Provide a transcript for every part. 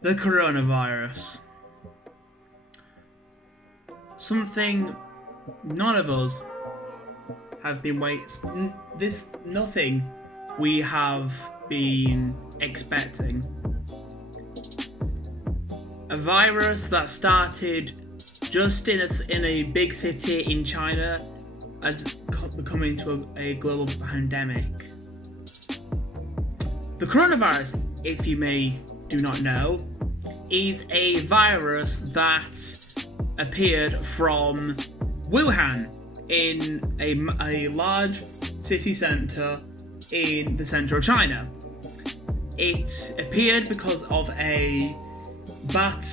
The coronavirus. Something none of us have been nothing we have been expecting. A virus that started just in a big city in China has become into a global pandemic. The coronavirus, if you do not know, is a virus that appeared from Wuhan in a large city centre in the centre of China. It appeared because of a bat,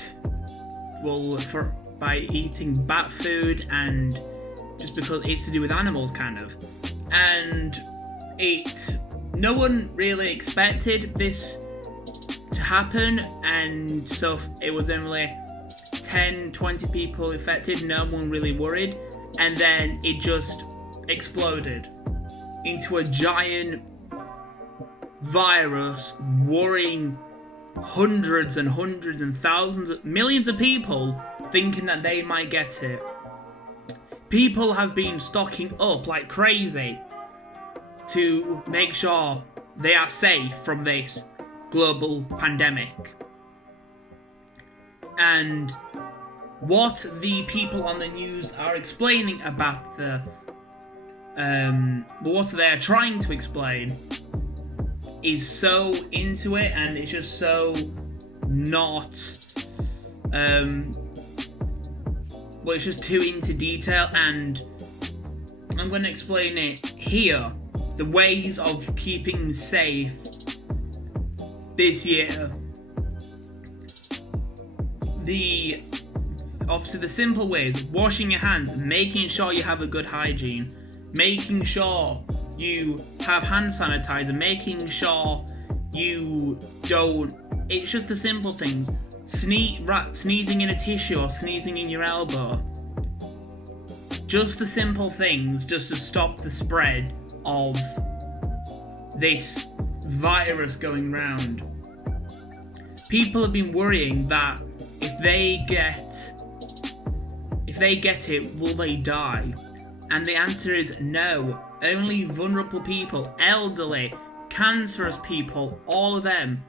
by eating bat food, and just because it's to do with animals, kind of. And no one really expected this to happen, and so it was only 10-20 people affected. No one really worried, and then it just exploded into a giant virus, worrying hundreds and hundreds and thousands, millions of people, thinking that they might get it. People have been stocking up like crazy to make sure they are safe from this global pandemic. And what the people on the news are explaining about what they're trying to explain is so into it, and it's just so not it's just too into detail, and I'm going to explain it here. The ways of keeping safe this year. Obviously the simple ways: washing your hands, making sure you have a good hygiene, making sure you have hand sanitizer, making sure you don't. It's just the simple things. Sneezing in a tissue or sneezing in your elbow. Just the simple things, just to stop the spread of this virus going round. People have been worrying that if they get it, will they die? And the answer is no. Only vulnerable people, elderly, cancerous people, all of them,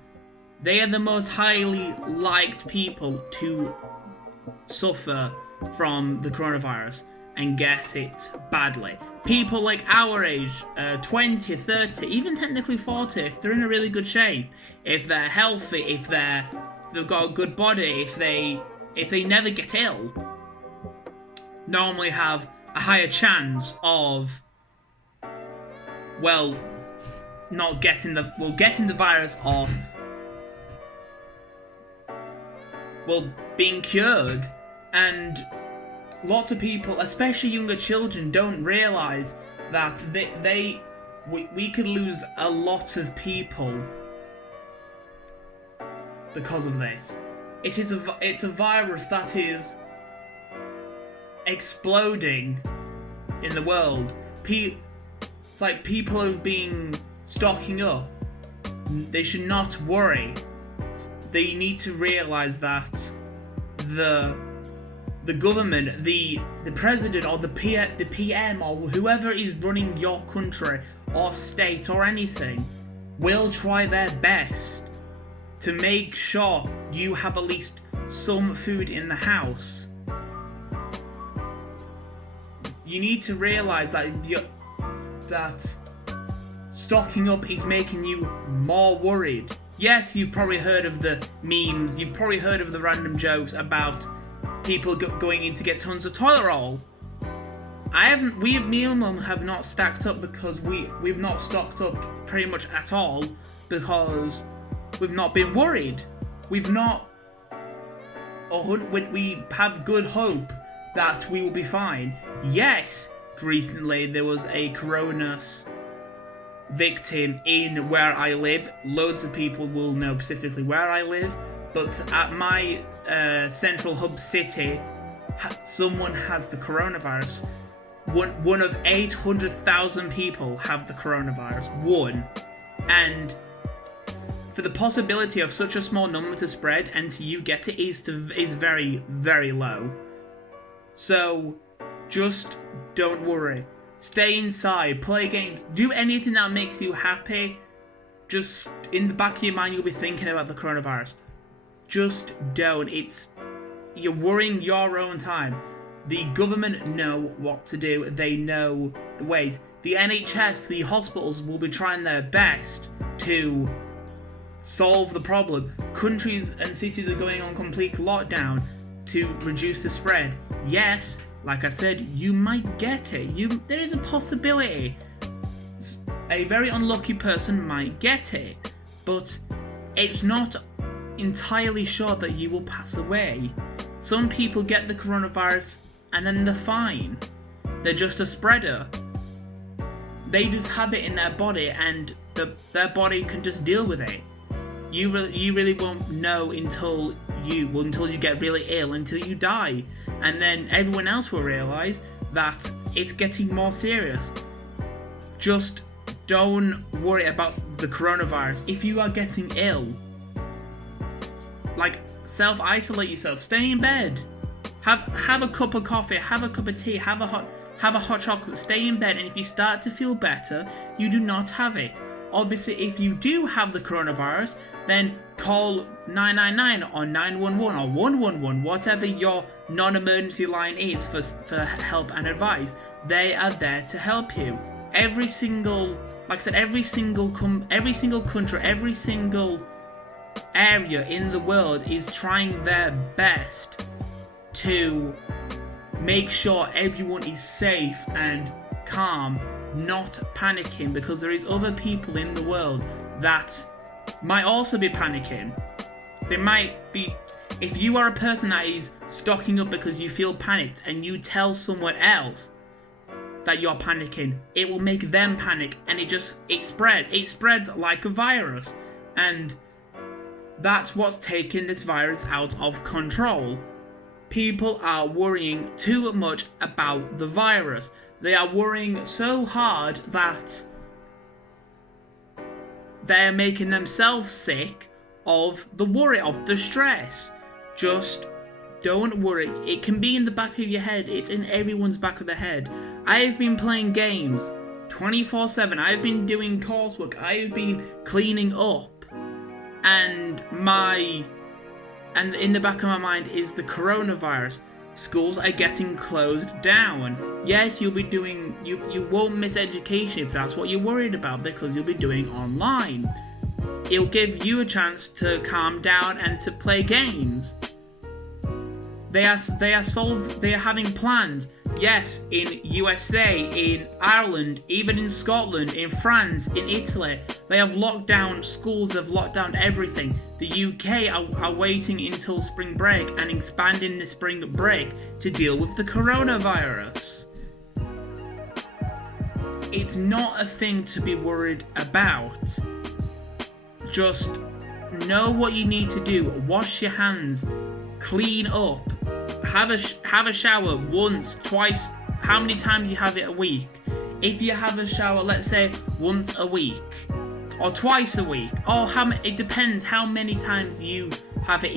they are the most highly liked people to suffer from the coronavirus and get it badly. People like our age, 20, 30, even technically 40, if they're in a really good shape, if they're healthy, if they've got a good body, if they never get ill, normally have a higher chance of not getting the virus, or being cured. And lots of people, especially younger children, don't realise that we could lose a lot of people because of this. It's a virus that is exploding in the world. It's like people have been stocking up. They should not worry. They need to realise that the government, the president, or the PM, or whoever is running your country or state or anything, will try their best to make sure you have at least some food in the house. You need to realise that stocking up is making you more worried. Yes, you've probably heard of the memes, you've probably heard of the random jokes about people going in to get tons of toilet roll. Me and Mum have not stacked up because we've not stocked up pretty much at all because we've not been worried. We have good hope that we will be fine. Yes, recently there was a corona victim in where I live. Loads of people will know specifically where I live, but at my central hub city, someone has the coronavirus. One of 800,000 people have the coronavirus. One. And for the possibility of such a small number to spread and to you get it is very, very low. So just don't worry. Stay inside, play games, do anything that makes you happy. Just in the back of your mind, you'll be thinking about the coronavirus. Just don't. You're worrying your own time. The government know what to do. They know the ways. The NHS, the hospitals will be trying their best to solve the problem. Countries and cities are going on complete lockdown to reduce the spread. Yes, like I said, you might get it. There is a possibility. A very unlucky person might get it, but it's not entirely sure that you will pass away. Some people get the coronavirus and then they're fine. They're just a spreader. They just have it in their body and their body can just deal with it. You really won't know until you get really ill, until you die. And then everyone else will realise that it's getting more serious. Just don't worry about the coronavirus. If you are getting ill, like, self-isolate yourself. Stay in bed. Have a cup of coffee. Have a cup of tea. Have a hot chocolate. Stay in bed. And if you start to feel better, you do not have it. Obviously, if you do have the coronavirus, then call 999 or 911 or 111, whatever your non-emergency line is for help and advice. They are there to help you. Every single country, every single area in the world is trying their best to make sure everyone is safe and calm, not panicking, because there is other people in the world that might also be panicking. They might be. If you are a person that is stocking up because you feel panicked and you tell someone else that you're panicking, it will make them panic, and it spreads like a virus. And that's what's taking this virus out of control. People are worrying too much about the virus. They are worrying so hard that they're making themselves sick of the worry, of the stress. Just don't worry. It can be in the back of your head. It's in everyone's back of their head. I've been playing games 24/7. I've been doing coursework. I've been cleaning up. And in the back of my mind is the coronavirus. Schools are getting closed down. Yes, you won't miss education if that's what you're worried about, because you'll be doing online. It'll give you a chance to calm down and to play games. They are having plans. Yes, in USA, in Ireland, even in Scotland, in France, in Italy, they have locked down schools, they've locked down everything. The UK are waiting until spring break and expanding the spring break to deal with the coronavirus. It's not a thing to be worried about. Just know what you need to do. Wash your hands, clean up, have a shower once, twice, how many times you have it a week. If you have a shower, let's say once a week or twice a week, or it depends how many times you have it.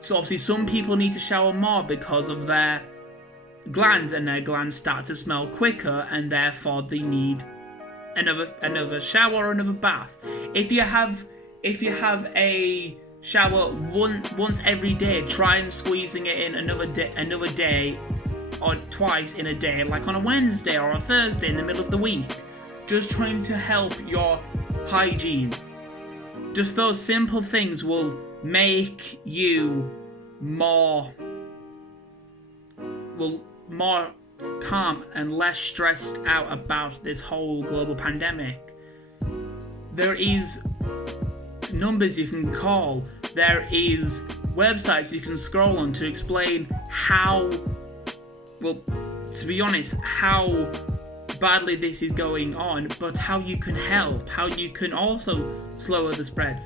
So obviously some people need to shower more because of their glands, and their glands start to smell quicker, and therefore they need another shower or another bath. If you have a shower once every day, try and squeezing it in another day or twice in a day, like on a Wednesday or a Thursday in the middle of the week. Just trying to help your hygiene. Just those simple things will make you more calm and less stressed out about this whole global pandemic. There is numbers you can call. There is websites you can scroll on to explain how to be honest, how badly this is going on, but how you can help, how you can also slow the spread.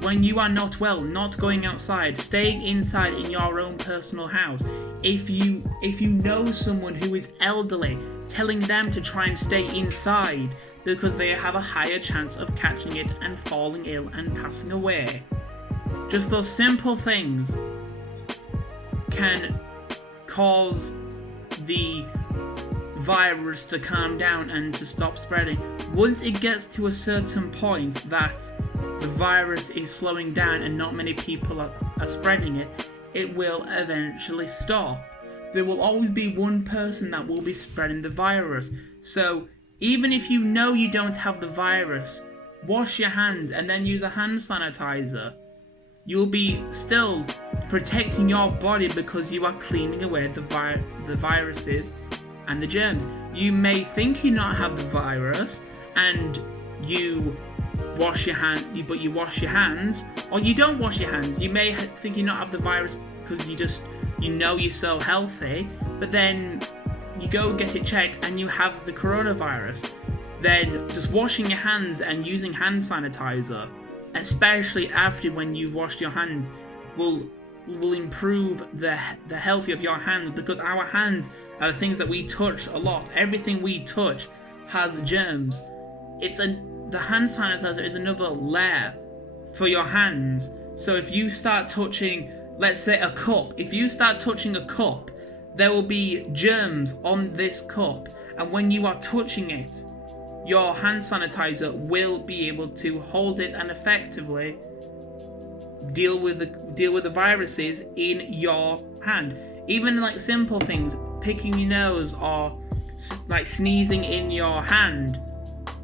When you are not well, not going outside, staying inside in your own personal house. If you know someone who is elderly, telling them to try and stay inside because they have a higher chance of catching it and falling ill and passing away. Just those simple things can cause the virus to calm down and to stop spreading. Once it gets to a certain point that the virus is slowing down and not many people are spreading it, it will eventually stop. There will always be one person that will be spreading the virus. So even if you know you don't have the virus, wash your hands and then use a hand sanitizer. You'll be still protecting your body because you are cleaning away the viruses and the germs. You may think you not have the virus and you wash your hand, but you wash your hands, or you don't wash your hands. You may think you not have the virus because you know you're so healthy, but then you go get it checked and you have the coronavirus. Then just washing your hands and using hand sanitizer, especially after when you've washed your hands, will improve the health of your hands, because our hands are the things that we touch a lot. Everything we touch has germs. The hand sanitizer is another layer for your hands. So if you start touching, let's say a cup, if you start touching a cup, there will be germs on this cup, and when you are touching it, your hand sanitizer will be able to hold it and effectively deal with the viruses in your hand. Even like simple things, picking your nose or like sneezing in your hand.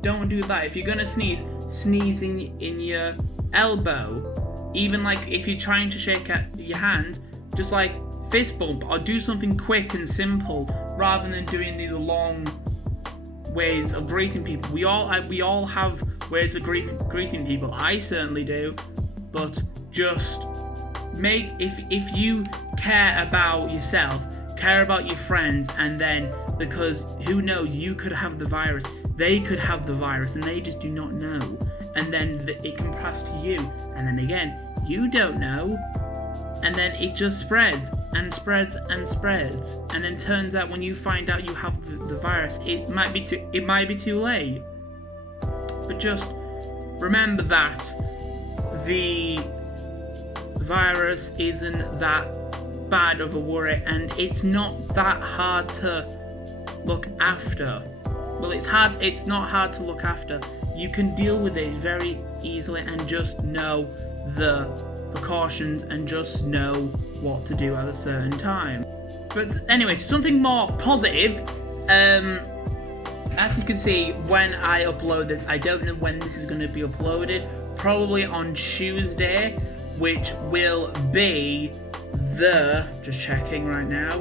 Don't do that. If you're gonna sneeze, sneezing in your elbow. Even like if you're trying to shake your hand, just like fist bump or do something quick and simple rather than doing these long ways of greeting people. We all have ways of greeting people. I certainly do, but just if you care about yourself, care about your friends, and then because who knows, you could have the virus, they could have the virus, and they just do not know, and then it can pass to you, and then again you don't know, and then it just spreads and spreads and spreads, and then turns out when you find out you have the virus, it might be too late. But just remember that the virus isn't that bad of a worry, and it's not that hard to look after. Well, it's not hard to look after. You can deal with it very easily and just know the precautions and just know what to do at a certain time. But anyway, to something more positive, as you can see when I upload this, I don't know when this is going to be uploaded, probably on Tuesday, which will be just checking right now,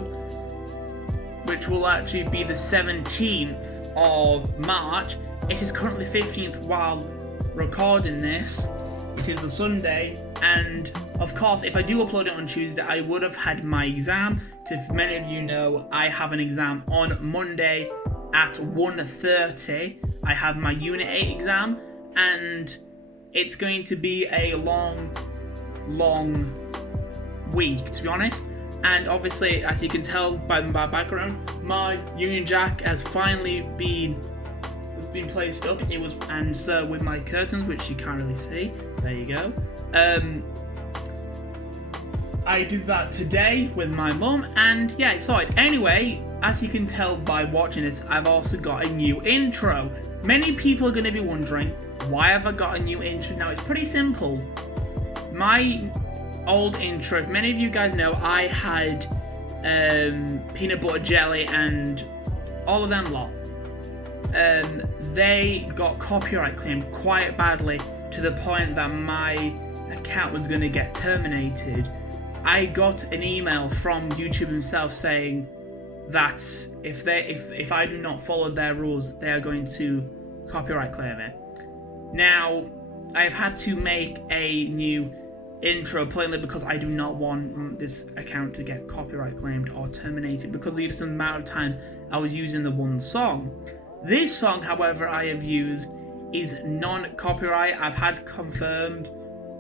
which will actually be the 17th of March. It is currently 15th while recording this. It is the Sunday, and of course if I do upload it on Tuesday, I would have had my exam, because if many of you know, I have an exam on Monday at 1:30. I have my Unit 8 exam, and it's going to be a long week, to be honest. And obviously, as you can tell by my background, my Union Jack has finally been placed up. It was, and so with my curtains, which you can't really see, there you go. I did that today with my mum, and yeah, it's sorted. Anyway, as you can tell by watching this, I've also got a new intro. Many people are going to be wondering, why have I got a new intro? Now, it's pretty simple. My old intro, if many of you guys know, I had peanut butter jelly and all of them lot. They got copyright claimed quite badly, to the point that my account was going to get terminated. I got an email from YouTube himself saying that if I do not follow their rules, they are going to copyright claim it. Now, I've had to make a new intro plainly because I do not want this account to get copyright claimed or terminated because of the amount of time I was using the one song. This song, however, I have used is non-copyright. I've had confirmed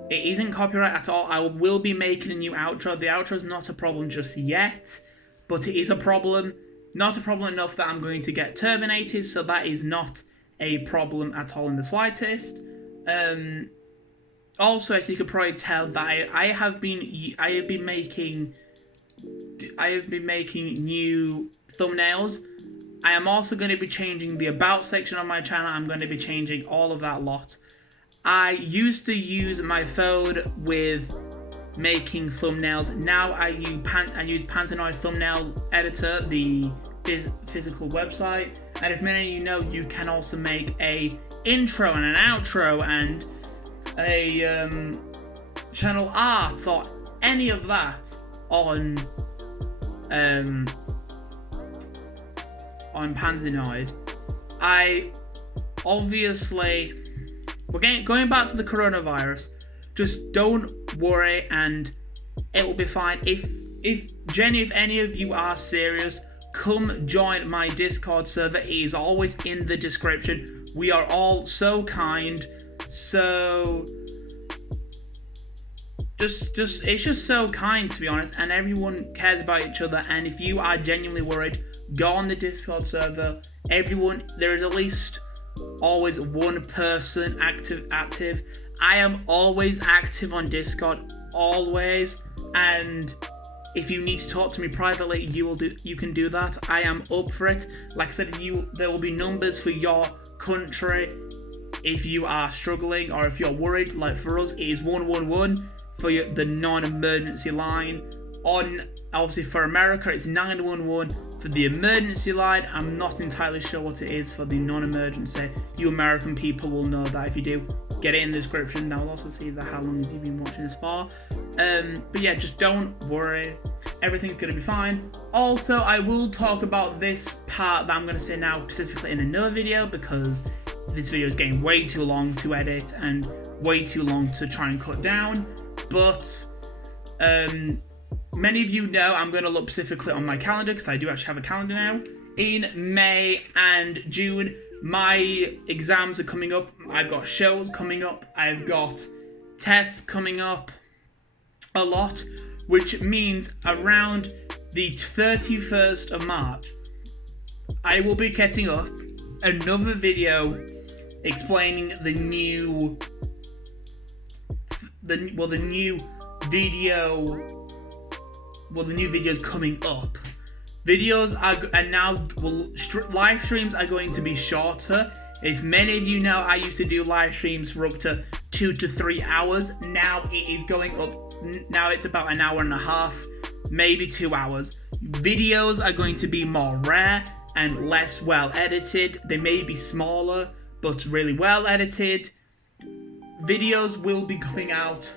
it isn't copyright at all. I will be making a new outro. The outro is not a problem just yet, but it is a problem. Not a problem enough that I'm going to get terminated, so that is not a problem at all in the slightest. Also, as you could probably tell, that I have been making new thumbnails. I am also going to be changing the about section on my channel. I'm going to be changing all of that lot. I used to use my phone with making thumbnails. Now I use Pantanoid Thumbnail Editor, the physical website. And as many of you know, you can also make a intro and an outro and a channel art or any of that on Pantanoid. I obviously going back to the coronavirus. Just don't worry, and it will be fine. If any of you are serious, come join my Discord server. It is always in the description. We are all so kind. So it's just so kind, to be honest, and everyone cares about each other. And if you are genuinely worried, go on the Discord server. There is at least always one person active. I am always active on Discord, always. And if you need to talk to me privately, you can do that. I am up for it. Like I said, there will be numbers for your country if you are struggling or if you're worried. Like for us, it is 111 for the non-emergency line. Obviously for America, it's 911 for the emergency line. I'm not entirely sure what it is for the non-emergency. You American people will know that if you do. Get it in the description. I'll also see how long you've been watching this for. But yeah, just don't worry. Everything's going to be fine. Also, I will talk about this part that I'm going to say now specifically in another video because this video is getting way too long to edit and way too long to try and cut down. But many of you know I'm going to look specifically on my calendar because I do actually have a calendar now. In May and June, my exams are coming up. I've got shows coming up. I've got tests coming up a lot, which means around the 31st of March, I will be getting up another video explaining the new videos coming up. Live streams are going to be shorter. If many of you know, I used to do live streams for up to 2 to 3 hours. Now it is going up. Now it's about an hour and a half, maybe 2 hours. Videos are going to be more rare and less well edited. They may be smaller, but really well edited. Videos will be coming out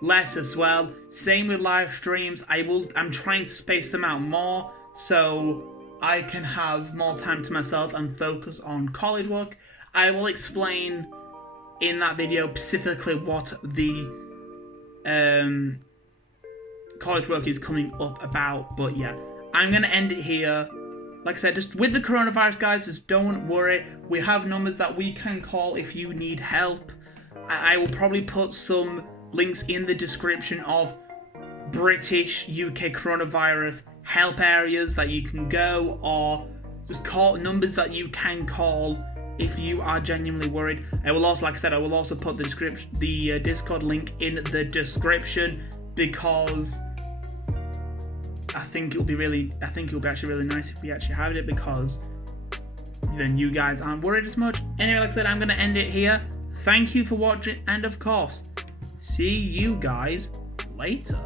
less as well. Same with live streams. I'm trying to space them out more so I can have more time to myself and focus on college work. I will explain in that video specifically what the college work is coming up about. But yeah, I'm gonna end it here. Like I said, just with the coronavirus, guys, just don't worry. We have numbers that we can call if you need help. I will probably put some links in the description of British, UK coronavirus help areas that you can go, or just call numbers that you can call if you are genuinely worried. I will also, like I said, I will also put the Discord link in the description because I think it'll be actually really nice if we actually have it, because then you guys aren't worried as much. Anyway, like I said, I'm gonna end it here. Thank you for watching, and of course, see you guys later.